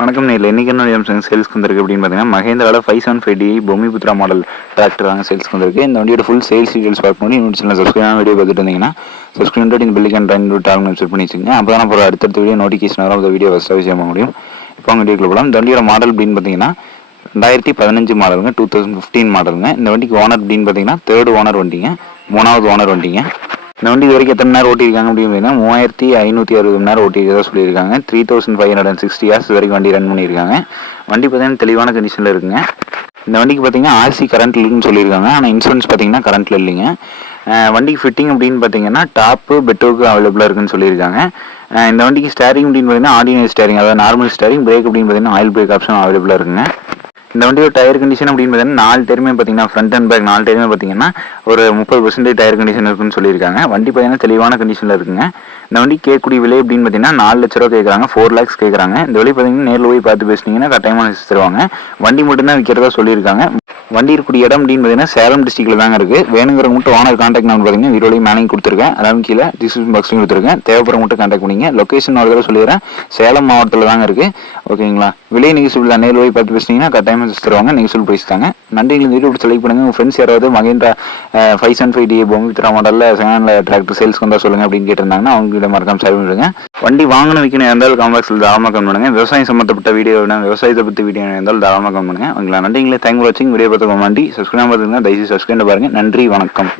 வணக்கம் நேரில் இன்றைக்கி என்ன சேல்ஸ்க்கு வந்திருக்கு அப்படின்னு பார்த்தீங்கன்னா மகேந்திராவில் 575D பூமிபுத்ரா மாடல் டிராக்டர் வாங்க சேல்ஸ்க்கு வந்திருக்கு. இந்த வண்டியோட ஃபுல் சேல்ஸ் டீடைல்ஸ் பார்க்கணும். இன்னொரு சில சப்ஸ்கிரைப் வீடியோ பார்த்துட்டு இருந்தீங்கன்னா சப்ஸ்கிரைப் இந்த பில்லிங் டைம் டால்னு செட் பண்ணி வச்சுங்க. அப்போ தான் அப்புறம் அடுத்தடுத்த வீடியோ நோட்டிஃபிகேஷன் வரும். அந்த வீடியோ ஃபஸ்ட்டாக விஷயம் முடியும். இப்போ அவங்க வீடியோக்குள்ள போகலாம். இந்த வண்டியோட மாடல் அப்படின்னு பார்த்தீங்கன்னா 2015 மாடலுங்க, 2015 மாடலுங்க. இந்த வண்டிக்கு ஓனர் அப்படின்னு பார்த்தீங்கன்னா தேர்ட் ஓனர் வண்டிங்க, 3வது ஓனர் வண்டிங்க. இந்த வண்டி இது வரைக்கும் எத்தனை நேரம் ஓட்டியிருக்காங்க அப்படின்னு பார்த்தீங்கன்னா 3560 மணி நேரம் ஓட்டியிருக்கதா சொல்லியிருக்காங்க. 3560 hours வரைக்கும் வண்டி ரன் பண்ணியிருக்காங்க. வண்டி பார்த்தீங்கன்னா தெளிவான கண்டிஷனில் இருக்குங்க. இந்த வண்டிக்கு பார்த்தீங்கன்னா ஆர்சி கரண்ட்டில் இருக்குன்னு சொல்லியிருக்காங்க. ஆனால் இன்சூரன்ஸ் பார்த்தீங்கன்னா கரண்ட்டில் இல்லைங்க. வண்டிக்கு ஃபிட்டிங் அப்படின்னு பார்த்தீங்கன்னா டாப்பு பெட்டோக்கு அவைலபிளாக இருக்குன்னு சொல்லியிருக்காங்க. இந்த வண்டிக்கு ஸ்டேரிங் அப்படின்னு பார்த்தீங்கன்னா ஆர்டினரி ஸ்டேரிங், அதாவது நார்மல் ஸ்டேரிங். பிரேக் அப்படின்னு பார்த்தீங்கன்னா ஆயில் பிரேக் ஆப்ஷன் அவைலபிளாக இருக்குங்க. இந்த வண்டியோட டயர் கண்டிஷன் அப்படின்னு பார்த்தீங்கன்னா 4 டயருமே பார்த்தீங்கன்னா ஃப்ரண்ட் அண்ட் பேக் 4 டயருமே பார்த்தீங்கன்னா ஒரு 30% டயர் கண்டிஷன் இருக்குன்னு சொல்லியிருக்காங்க. வண்டி பார்த்தீங்கன்னா தெளிவான கண்டிஷனில் இருக்குங்க. இந்த வண்டி கேட்கக்கூடிய விலை அப்படின்னு பார்த்தீங்கன்னா 4 லட்ச ரூபா கேட்குறாங்க, 4 lakhs கேட்குறாங்க. இந்த வழி பார்த்தீங்கன்னா நேரில் போய் பார்த்து பேசினீங்கன்னா கட்டாயமாக தருவாங்க. வண்டி மட்டும்தான் விற்கிறதா சொல்லியிருக்காங்க. வண்டி இருக்கக்கூடிய இடம் அப்படின்னு பார்த்தீங்கன்னா சேலம் டிஸ்ட்ரிக்ட்ல தாங்க இருக்குது. வேணுங்கிறவங்க மட்டும் ஓனர் கான்டாக்ட் நம்பர் பார்த்தீங்கன்னா வீடியோலையும் மேலேயும் கொடுத்துருக்கேன், அதாவது கீழே டிஸ்கிரிப்ஷன் பாக்ஸ்லையும் கொடுத்துருக்கேன். தேவைப்படுற மட்டும் கான்டாக்ட் பண்ணிங்க. லொக்கேஷன் ஒரு தடவை சொல்லிடுறேன், சேலம் மாவட்டத்தில் தாங்க இருக்குது. ஓகேங்களா? விலை நீங்கள் சொல்லலாம், நேரில் போய் பார்த்து பேசினீங்கன்னா கட்டாயமாக தருவாங்க. நீங்கள் சொல்லி பேசிட்டாங்க. நன்றி. இந்த வீடியோ செலக்ட் பண்ணுங்கள். உங்கள் ஃப்ரெண்ட்ஸ் யாராவது மகேந்திரா 575D பூமிபுத்ரா மாடலில் செகண்ட் டிராக்டர் சேல்ஸ்க்கு வந்தால் சொல்லுங்கள் அப்படின்னு கேட்டிருந்தாங்கன்னா அவங்ககிட்ட மறக்காம ஷேர் பண்ணிடுங்க. வண்டி வாங்கணும் விற்கணும் இருந்தாலும் காம்பாக்ஸில் தாராளமாக கம்மி பண்ணுங்கள். விவசாயம் சம்மந்தப்பட்ட வீடியோ விவசாயத்தை பற்றி வீடியோ இருந்தாலும் தாராளமாக கம்மி பண்ணுங்கள். உங்களை நன்றிங்களே. தேங்க்யூ வாட்சிங். வீடியோ பார்த்து நன்றி. சப்ஸ்கிரைப் பண்ணுங்க. தயவுசெய்து சப்ஸ்கிரைப் பாருங்கள். நன்றி, வணக்கம்.